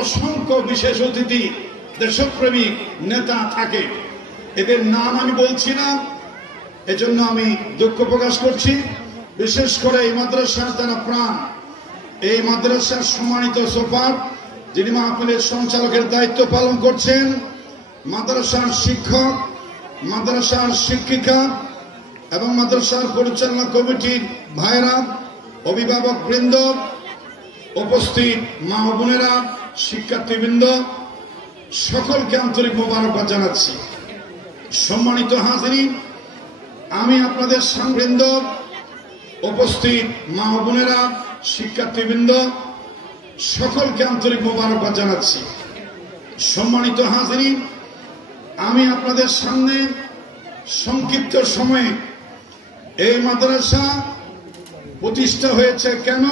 অসংখ্য বিশেষ অতিথি দেশপ্রেমিক নেতা থাকে। এদের নাম আমি বলছি না, এজন্য আমি দুঃখ প্রকাশ করছি। বিশেষ করে এই মাদ্রাসার যারা প্রাণ, এই মাদ্রাসার সম্মানিত সুপার যিনি মাহফিলের সঞ্চালকের দায়িত্ব পালন করছেন, মাদ্রাসার শিক্ষক, মাদ্রাসার শিক্ষিকা এবং মাদ্রাসার পরিচালনা কমিটির ভাইরা, অভিভাবক বৃন্দ, উপস্থিত মা ও বোনেরা, শিক্ষার্থীবৃন্দ, সকলকে আন্তরিক মোবারকবাদ জানাচ্ছি। সম্মানিত হাজিরিন, আমি আপনাদের সাংবৃন্দ, উপস্থিত মা ও বোনেরা, শিক্ষার্থীবৃন্দ, সকলকে আন্তরিক মোবারকবাদ জানাচ্ছি। সম্মানিত হাজিরিন, আমি আপনাদের সামনে সংক্ষিপ্ত সময়ে এই মাদ্রাসা প্রতিষ্ঠা হয়েছে কেন,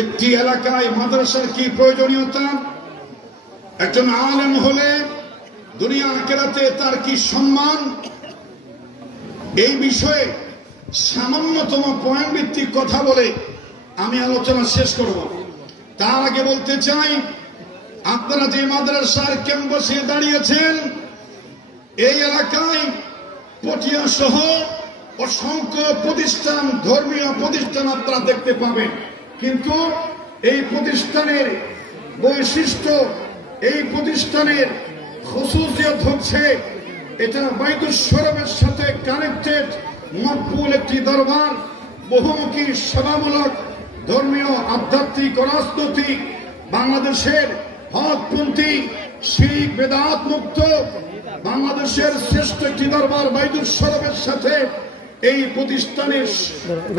একটি এলাকায় মাদ্রাসার কি প্রয়োজনীয়তা, একজন আলেম হলে দুনিয়া আখিরাতে তার কি সম্মান, এই বিষয়ে সামান্যতম পয়েন্ট ভিত্তিক কথা বলে আমি আলোচনা শেষ করব। তার আগে বলতে চাই, আপনারা যে মাদ্রাসার ক্যাম্পাসে দাঁড়িয়েছেন, এই এলাকায় পটিয়া সহ অসংখ্য প্রতিষ্ঠান, ধর্মীয় প্রতিষ্ঠান আপনারা দেখতে পাবেন, কিন্তু এই প্রতিষ্ঠানের বৈশিষ্ট্য, এই প্রতিষ্ঠানের খুসুসিয়ত হচ্ছে এটা বাইতুল শরফের সাথে কানেক্টেড মকবুল একটি দরবার, বহুমুখী সেবামূলক, ধর্মীয়, আধ্যাত্মিক ও রাজনৈতিক, বাংলাদেশের হকপন্থী, শিখ বেদাত মুক্ত বাংলাদেশের শ্রেষ্ঠ একটি দরবার বাইতুল শরফের সাথে এই প্রতিষ্ঠানের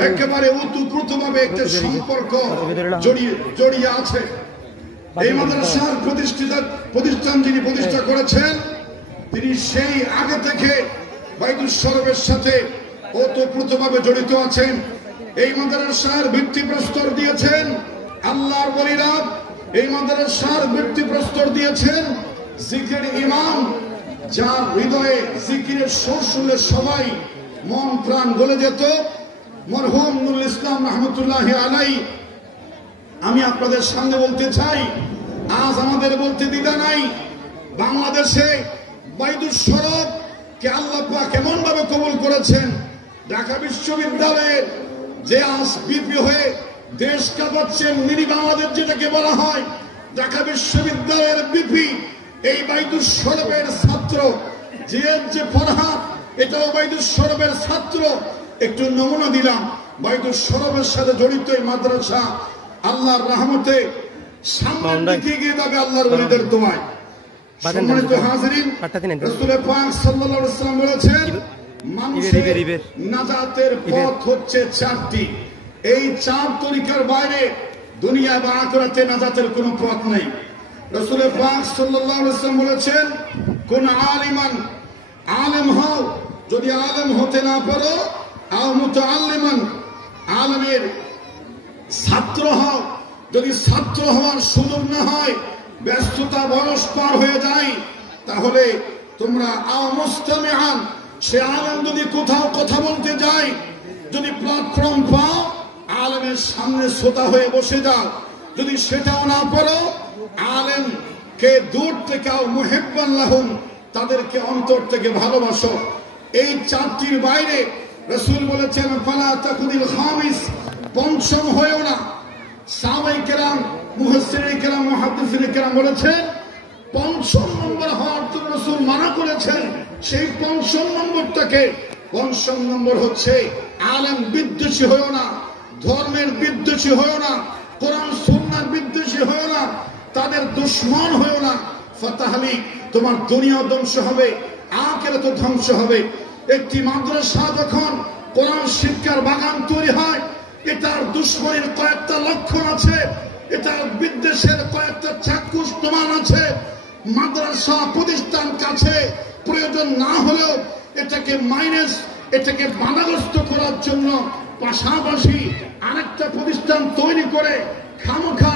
একেবারে ওতপ্রোতভাবে একটা সম্পর্ক জড়িয়ে আছে। এই মাদ্রাসার প্রতিষ্ঠান যিনি প্রতিষ্ঠা করেছেন, তিনি সেই আগে থেকে বাইতুল শরফের সাথে ওতপ্রোতভাবে জড়িত আছেন। এই মাদ্রাসার ভিত্তিপ্রস্তর দিয়েছেন আল্লাহর ওলিরা, এই মাদ্রাসার ভিত্তিপ্রস্তর দিয়েছেন জিকির ইমাম, যার হৃদয়ে জিকিরের সুর শুনলে সবাই মন প্রাণ গলে যেত, মরহুম নুরুল ইসলাম রহমতুল্লাহি আলাইহি। আমি আপনাদের সামনে বলতে চাই, আজ আমাদের বলতে দ্বিধা নাই, বাংলাদেশে বাইতুল শরফ কে আল্লাহ পাক কেমন ভাবে কবুল করেছেন। ঢাকা বিশ্ববিদ্যালয়ের যে আজ বিপি হয়ে দেশ কাঁপাচ্ছেন, মিনি বাংলাদেশ যেটাকে বলা হয়, ঢাকা বিশ্ববিদ্যালয়ের বিপি এই বাইতুল শরফের ছাত্র, যে ফরহাদ এটাও বাইতুল শরফের ছাত্র। একটু নমুনা দিলাম, বাইতুল শরফের সাথে জড়িত এই মাদ্রাসা আল্লাহর রহমতে সামনের দিকে এগিয়ে যাবে আল্লাহর ওলিদের দোয়ায়। সম্মানিত হাজিরিন, রাসূল পাক সাল্লাল্লাহু আলাইহি ওয়াসাল্লাম বলেছেন, মানুষের নাজাতের পথ হচ্ছে চারটি, এই চার তরিকার বাইরে দুনিয়া বা আখিরাতে নাজাতের কোনো পথ নেই। রাসূল পাক সাল্লাল্লাহু আলাইহি ওয়াসাল্লাম বলেছেন, কোন আলিমান, আলেম হও, যদি আলেম হতে না পারো, আও মুতাআল্লিমান, আলেমের ছাত্র হও, যদি ছাত্র হওয়ার সুযোগ না হয়, ব্যস্ততা বয়স পার হয়ে যায়, তাহলে তোমরা আও মুস্তামিআন, সে আলেম যদি কোথাও কথা বলতে যায়, যদি প্ল্যাটফর্ম পাও, আলেমের সামনে শ্রোতা হয়ে বসে যাও, যদি সেটাও না পারো, আলেমকে দূর থেকে আও মুহিব্বান লাহুম, তাদেরকে অন্তর থেকে ভালোবাসো। এই চারটির বাইরে রাসূল বলেছেন, ফালা তাকুদিল খামিস, পঞ্চম হয়েও না। সাহাবায়ে কেরাম, মুফাসসিরিনে কেরাম, মুহাদ্দিসিনে কেরাম বলেছেন, পঞ্চম নম্বর হওয়ার জন্য রাসূল মানা করেছেন। সেই পঞ্চম নম্বরটাকে, পঞ্চম নম্বর হচ্ছে আলেম বিদ্বেষী হয়েও না, ধর্মের বিদ্বেষী হয়েও না, কোরআন সুন্নাহর বিদ্বেষী হয়েও না, তাদের দুশমন হয়েও না। ফাতাহলি, তোমার দুনিয়া ধ্বংস হবে, আখিরাত ধ্বংস হবে। একটি মাদ্রাসা যখন কোরআন শিক্ষার বাগান তৈরি হয়, এটার দুশমনের কয়েকটা লক্ষণ আছে, এটার বিদ্বেষের কয়েকটা চাক্ষুষ প্রমাণ আছে। মাদ্রাসা প্রতিষ্ঠান কাছে প্রয়োজন না হলেও এটাকে মাইনাস, এটাকে বাধাগ্রস্ত করার জন্য পাশাপাশি আরেকটা প্রতিষ্ঠান তৈরি করে খামখা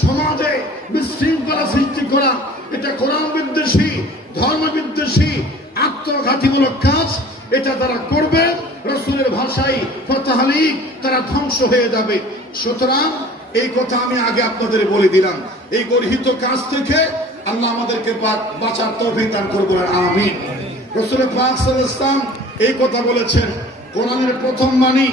সমাজে বিশৃঙ্খলা সৃষ্টি করা, এটা কোরআন বিদ্বেষী, ধর্ম বিদ্বেষী, আত্মঘাতীমূলক কাজ। এটা তারা করবে, রাসূলের ভাষায় ফাতাহলি, তারা ধ্বংস হয়ে যাবে। সুতরাং এই কথা আমি আগে আপনাদের বলে দিলাম। এই গর্হিত কাজ থেকে আল্লাহ আমাদেরকে বাঁচার তৌফিক দান করবেন, আমিন। রাসূল পাক সাল্লাল্লাহু আলাইহি ওয়াসাল্লাম এই কথা বলেছেন, কোরআনের প্রথম বাণী